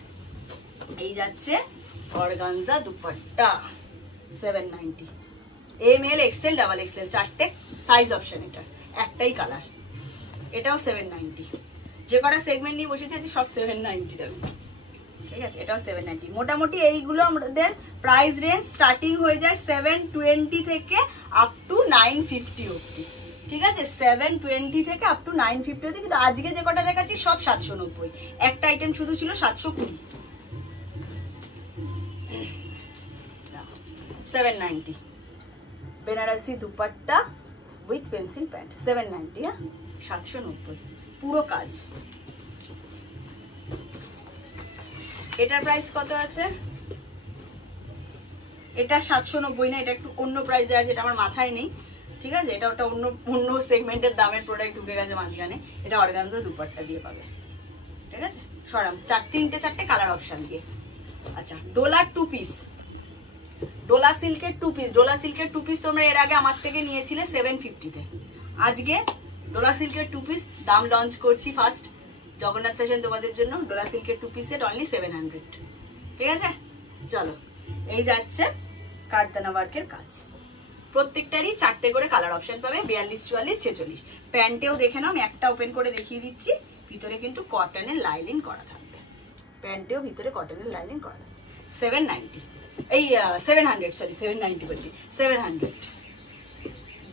এই যাচ্ছে organza dupatta 790। ML, XL, XXL 4টে সাইজ অপশন, এটা একটাই কালার। এটাও 790। যে কটা সেগমেন্ট নিয়ে বসেছি আজ সব 790 টাকা, ঠিক আছে। এটাও 790। মোটামুটি এইগুলো আমাদের প্রাইস রেঞ্জ স্টার্টিং হয়ে যায় 720 থেকে আপ টু 950 অব্দি, ঠিক আছে। 720 থেকে আপ টু 950 অব্দি। কিন্তু আজকে যে কটা দেখাচ্ছি সব 790। একটা আইটেম শুধু ছিল 720। 790 Banarasi dupatta with pencil pant, 790। হ্যাঁ, 790 পুরো কাজ। এটার প্রাইস কত আছে? এটা 790 না, এটা একটু অন্য প্রাইসে আছে, এটা আমার মাথায় নেই, ঠিক আছে। এটা ওটা অন্য সেগমেন্টের দামের প্রোডাক্ট ঢুকে গেছে মাঝখানে। এটা অর্গানজা দুপাট্টা দিয়ে পাবে, ঠিক আছে। সরাম 4টে কালার অপশন দিয়ে। আচ্ছা, ডোলার 2 পিস, ডোলা সিল্কের 2 পিস। ডোলা সিল্কের 2 পিস তোমরা এর আগে আমার থেকে নিয়েছিলে 750-তে। আজকে ডোলা সিল্কের 2 পিস দাম লঞ্চ করছি ফার্স্ট জগন্নাথ ফ্যাশন তোমাদের জন্য। ডোলা সিল্কের 2 পিসের অনলি 700, ঠিক আছে। চলো, এই যাচ্ছে কাটদানা ওয়ার্কের কাজ। প্রত্যেকটারই 4টে করে কালার অপশন পাবে, 42, 44, 46। প্যান্টেও দেখে নাও, আমি একটা ওপেন করে দেখিয়ে দিচ্ছি। ভিতরে কিন্তু কটনের লাইনিং করা থাকবে, প্যান্টেও ভিতরে কটনের লাইনিং করা থাকবে। 790, এই 700, সরি 790 বলছি, 700।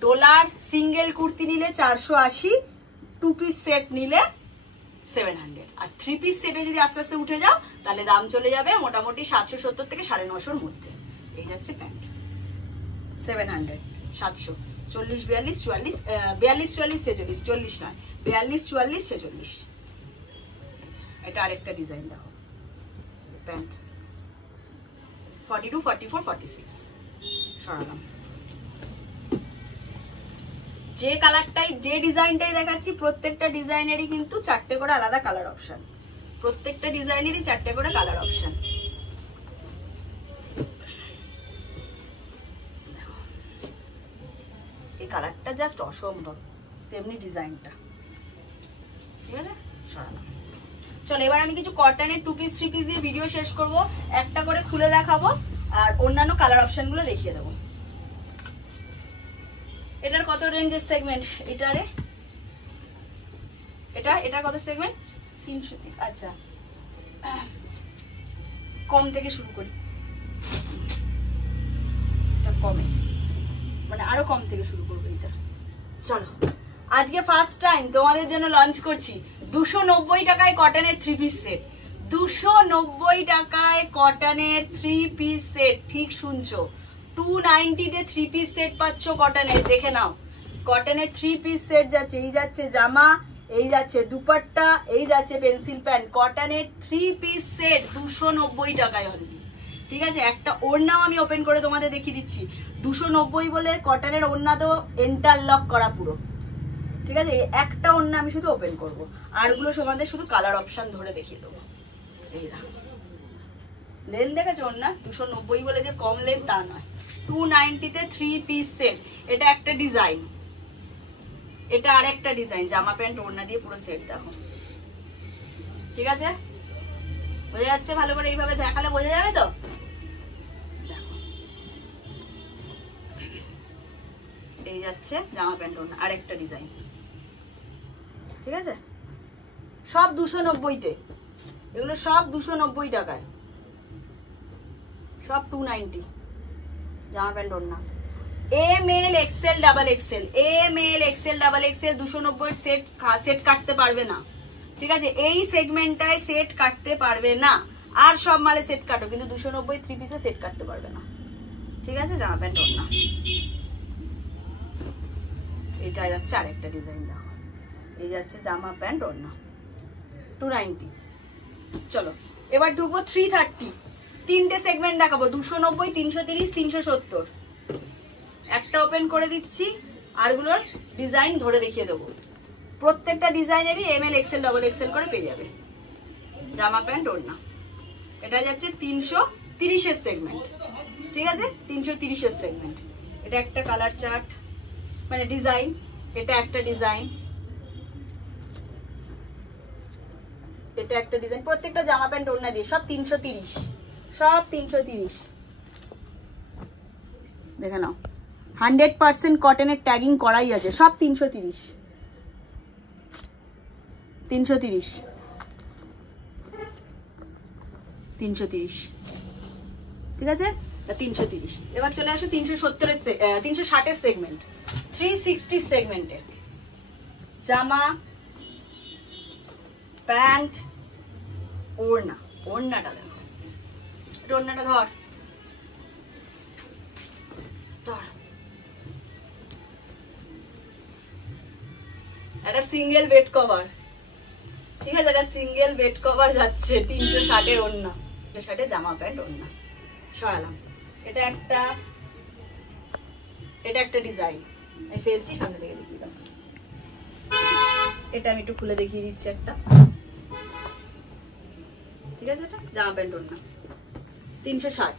ডোলার সিঙ্গেল কুর্তি নিলে 480, 2 পিস সেট নিলে 700। আর 3 পিস সেটে যদি আস্তে আস্তে উঠে যাও তাহলে দাম চলে যাবে মোটামুটি 770 থেকে 950-র মধ্যে। এই যাচ্ছে প্যান্ট 700, 700, 40, 42, 44, 42, 44, 46, 40 নয়, 42, 44, 46। এটা আরেকটা ডিজাইন দেখো, প্যান্ট 42, 44, 46। সরালাম। যে কালারটাই, যে ডিজাইনটাই দেখাচ্ছি প্রত্যেকটা ডিজাইনেরই কিন্তু 4টে করে আলাদা কালার অপশন, প্রত্যেকটা ডিজাইনেরই 4টে করে কালার অপশন। এই কালারটা জাস্ট অসম্ভব, তেমনি ডিজাইনটা। ঠিক আছে, সরানো। চলো এবার আমি কিছু কটনের 2 পিস 3 পিস দিয়ে ভিডিও শেষ করব, একটা করে খুলে দেখাবো আর অন্যান্য কালার অপশন গুলো দেখিয়ে দেবো। এটার কত রেঞ্জের সেগমেন্ট? এটার কত সেগমেন্ট? 300। আচ্ছা, কম থেকে শুরু করি। এটা কমে, মানে আরো কম থেকে শুরু করবো এটা। চলো, আজকে ফার্স্ট টাইম তোমাদের জন্য লঞ্চ করছি 290 টাকায় কটনের 3 পিস সেট। 290 টাকায় কটনের 3 পিস সেট, ঠিক শুনছো, 290 তে 3 পিস সেট পাচ্ছ কটনের। দেখে নাও, কটনের 3 পিস সেট যাচ্ছে, এই যাচ্ছে জামা, এই যাচ্ছে দুপাট্টা, এই যাচ্ছে পেন্সিল প্যান্ট। কটনের 3 পিস সেট 290 টাকায় অলরেডি। ঠিক আছে, একটা ওড়নাও আমি ওপেন করে তোমাদের দেখিয়ে দিচ্ছি। 290 বলে কটনের ওড়না তো ইন্টারলক করা পুরো। ঠিক আছে, একটা ওড়না আমি শুধু ওপেন করবো, আরগুলো তোমাদের শুধু কালার অপশন ধরে দেখিয়ে দেবো। এই না, লেন দেখেছো ওড়না? 290 বলে যে কম লেন তা নয়। 290 তে 3 পিস সেট। এটা একটা ডিজাইন, এটা আরেকটা ডিজাইন, জামা প্যান্ট ওড়না দিয়ে পুরো সেট। দেখো, ঠিক আছে, বোঝা যাচ্ছে ভালো করে? এইভাবে দেখালে বোঝা যাবে তো? দেখো, এই যাচ্ছে জামা প্যান্ট ওড়না, আরেকটা ডিজাইন। ঠিক আছে, সব 290 তে, এগুলো সব 290 টাকায়, সব 290 জামা প্যান্ট ওড়না। ML XL double XL, ML XL double XL 290 set কাটতে পারবে না। ঠিক আছে, এই সেগমেন্টটায় সেট কাটতে পারবে না। আর সব মালে সেট কাটো, কিন্তু 290 3 পিসে সেট কাটতে পারবে না। ঠিক আছে, জামা প্যান্ট ওড়না। এটা যাচ্ছে আরেকটা ডিজাইন। দেখো, এই যাচ্ছে জামা প্যান্ট ওড়না 290। চলো এবার ঢুকবো 330। 3টে সেগমেন্ট দেখাবো, 290, 330, 370। একটা ওপেন করে দিচ্ছি, আরগুলোর ডিজাইন ধরে দেখিয়ে দেবো। প্রত্যেকটা ডিজাইনেরই ML XL ডাবল XL করে পেয়ে যাবে জামা প্যান্ট ওড়না। এটা যাচ্ছে 330 এর সেগমেন্ট। ঠিক আছে, 330 এর সেগমেন্ট। এটা একটা কালার চার্ট, মানে ডিজাইন। এটা একটা ডিজাইন, এটা একটা ডিজাইন। প্রত্যেকটা জামা প্যান্ট ওড়না দিয়ে সব 330, সব 330। দেখে নাও, 100% কটনের ট্যাগিং করাই আছে, সব 330। 330, 330। ঠিক আছে, 330। এবার চলে আসে 360 এর সেগমেন্ট, 360 সেগমেন্টের জামা প্যান্ট ওড়না। ওড়নাটা দেখো, ওড়নাটা ধর, একটা সিঙ্গেল বেড কভার। ঠিক আছে, একটা সিঙ্গেল বেড কভার যাচ্ছে 360 এর ওড়না, 360 জামা প্যান্ট ওড়না। সরালাম। এটা একটা ডিজাইন, আমি ফেলছি, সামনে থেকে দেখিয়ে দাও। এটা আমি একটু খুলে দেখিয়ে দিচ্ছি একটা। ঠিক আছে, এটা জামা প্যান্ট ওড়না 360।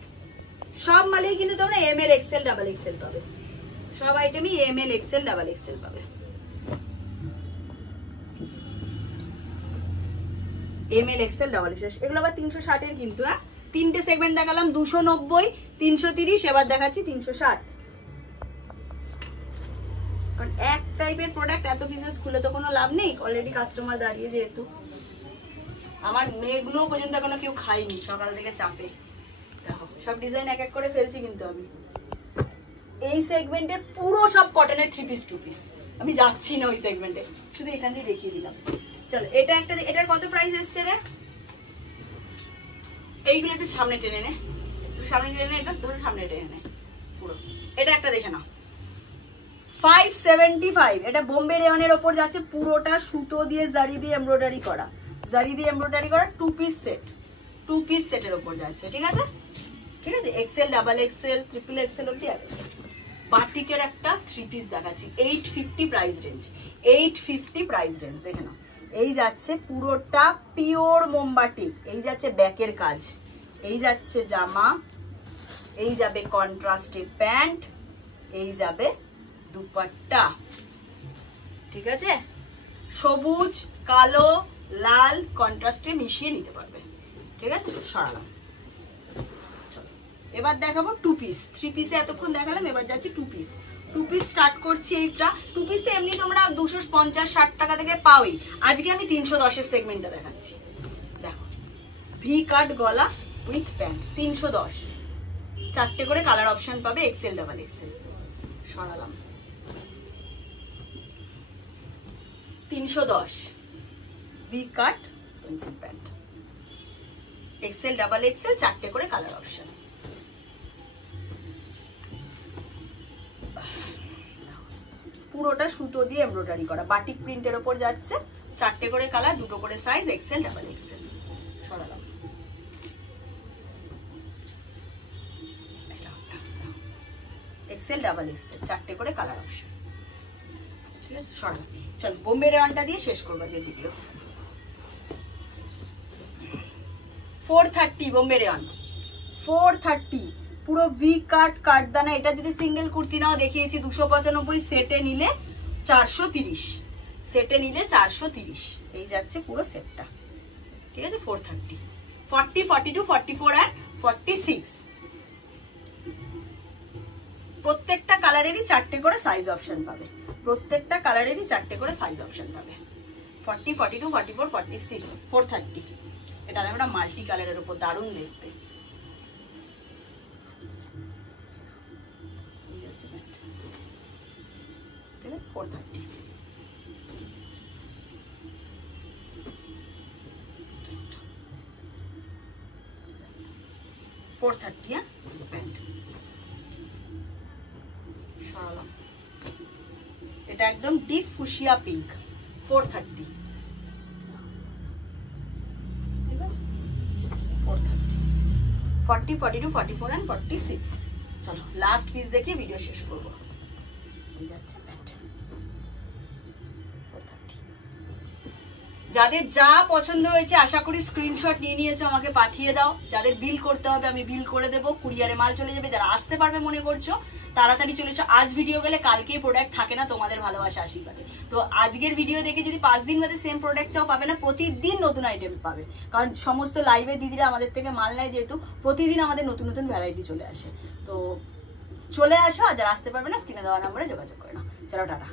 সব মালেই কিন্তু তোমরা ML XL ডাবল XL পাবে, সব আইটেমই ML XL ডাবল XL পাবে। ML XL ডাবল XL, এগুলো আবার 360 এর কিন্তু। হ্যাঁ, 3টে সেগমেন্ট দেখালাম, 290, 330, এবার দেখাচ্ছি 360। কারণ এক টাইপের প্রোডাক্ট এত বিজনেস খুলে তো কোনো লাভ নেই, অলরেডি কাস্টমার দাঁড়িয়ে। যেহেতু আমার মেয়েগুলো পর্যন্ত এখনো কেউ খাইনি, সকাল থেকে চাপে। দেখো, সব ডিজাইন এক এক করে ফেলছি, কিন্তু আমি এই সেগমেন্টের পুরো সব কটনের 3 পিস 2 পিস। আমি যাচ্ছি না ওই সেগমেন্টে, শুধু এখান দিয়ে দেখিয়ে দিলাম। চলো, এটা একটা, এটার কত প্রাইস এসছে রে? এইগুলো একটু সামনে টেনে নে, সামনে টেনে, এটা ধরো সামনে টেনে নে পুরো। এটা একটা দেখে নাও, 575। এটা বোম্বে রেয়নের ওপর যাচ্ছে, পুরোটা সুতো দিয়ে জারি দিয়ে এমব্রয়ডারি করা, 2 পিস সেট, 2 পিস সেটের ওপর যাচ্ছে। ঠিক আছে, ঠিক আছে, XL double XL triple XL অব্দি আছে। বাটিকের একটা 3 পিস দেখাচ্ছি, 850 প্রাইস রেঞ্জ, 850 প্রাইস রেঞ্জ। দেখে নাও, এই যাচ্ছে পুরোটা পিওর মোমবাটি, এই যাচ্ছে ব্যাকের কাজ, এই যাচ্ছে জামা, এই যাবে কন্ট্রাস্টে প্যান্ট, এই যাবে দুপাট্টা। ঠিক আছে, সবুজ কালো লাল কন্ট্রাস্টে মিশিয়ে নিতে পারবে। ঠিক আছে, সরালাম। এবার দেখাবো টু পিস। থ্রি পিসে এতক্ষণ দেখালাম, এবার যাচ্ছি two piece. Two piece start করছি। এইটা টু পিস এমনি তোমরা 250-60 টাকা থেকে পাওই, আজকে আমি 310-এর সেগমেন্টটা দেখাচ্ছি। দেখো, ভি কাট গলা উইথ প্যান্ট, 310, 4টে করে কালার অপশন পাবে, এক্সেল ডাবল এক্সেল। সরালাম। 310 V cut pencil pant, XL double XL, 4টে করে কালার অপশন। পুরোটা সুতো দিয়ে এমব্রয়ডারি করা, বাটিক প্রিন্টের ওপর যাচ্ছে, 4টে করে কালার, 2টো করে সাইজ, এক্সেল ডাবল এক্সেল। সরালাম। এক্সেল ডাবল এক্সেল, 4টে করে কালার অপশন। ঠিক আছে, সরালাম। চল বোম্বে রেওয়ানটা দিয়ে শেষ করবো যে ভিডিও। 430 বোম্বে রেওয়ান, 430 পুরো ভি কাট কাটদানা। এটা যদি সিঙ্গেল কুর্তি নাও দেখিয়েছি 295, সেটে নিলে 430, সেটে নিলে 430। এই যাচ্ছে পুরো সেটটা। ঠিক আছে, 430, 40, 42, 44 আর 46, প্রত্যেকটা কালারেরই 4টে করে সাইজ অপশন পাবে, প্রত্যেকটা কালারেরই 4টে করে সাইজ অপশন পাবে। 40, 42, 44, 46, 430। এটা দেখো না, মাল্টি কালারের উপর দারুণ দেখতে। 430। হ্যাঁ, প্যান্ট। সরালাম। এটা একদম ডিপ ফুশিয়া পিঙ্ক, 430। ঠিক আছে, 430, 40, 42, 44 and 46। চলো লাস্ট পিস দেখে ভিডিও শেষ করবো। এই যাচ্ছে প্যান্ট, 430। যাদের যা পছন্দ হয়েছে আশা করি স্ক্রিনশট নিয়ে নিয়েছো, আমাকে পাঠিয়ে দাও। যাদের বিল করতে হবে আমি বিল করে দেবো, কুরিয়ারে মাল চলে যাবে। যারা আসতে পারবে মনে করছো তাড়াতাড়ি চলে এসো। আজ ভিডিও গেলে কালকেই প্রোডাক্ট থাকে না, তোমাদের ভালোবাসা আশীর্বাদে। তো আজকের ভিডিও দেখে যদি 5 দিন বাদে সেম প্রোডাক্ট চাও পাবে না, প্রতিদিন নতুন আইটেম পাবে। কারণ সমস্ত লাইভে দিদিরা আমাদের থেকে মাল নেয়, যেহেতু প্রতিদিন আমাদের নতুন নতুন ভ্যারাইটি চলে আসে। তো চলে আসো, আর যারা আসতে পারবে না স্ক্রিনে দেওয়া নম্বরে যোগাযোগ করে নাও। চলো টাটা।